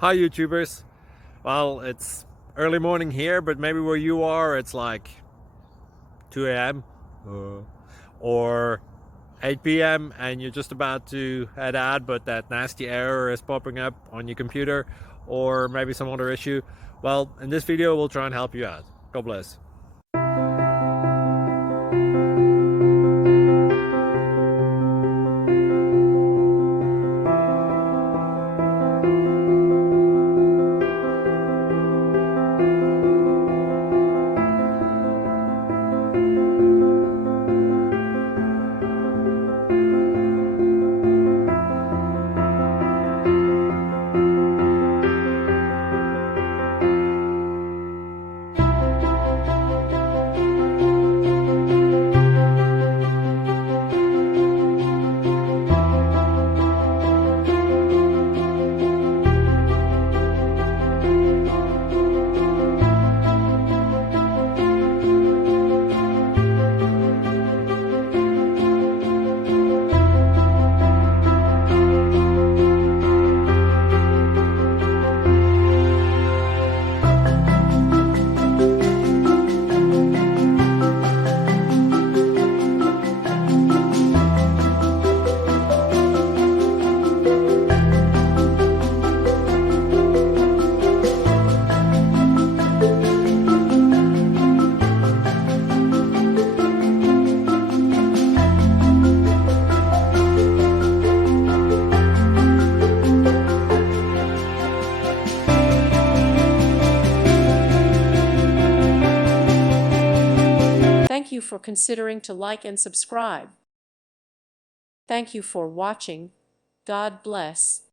Hi YouTubers. Well, it's early morning here, but maybe where you are it's like 2 a.m. Or 8 p.m. and you're just about to head out, but that nasty error is popping up on your computer, or maybe some other issue. Well, in this video we'll try and help you out. God bless. Thank you for considering to like and subscribe. Thank you for watching. God bless.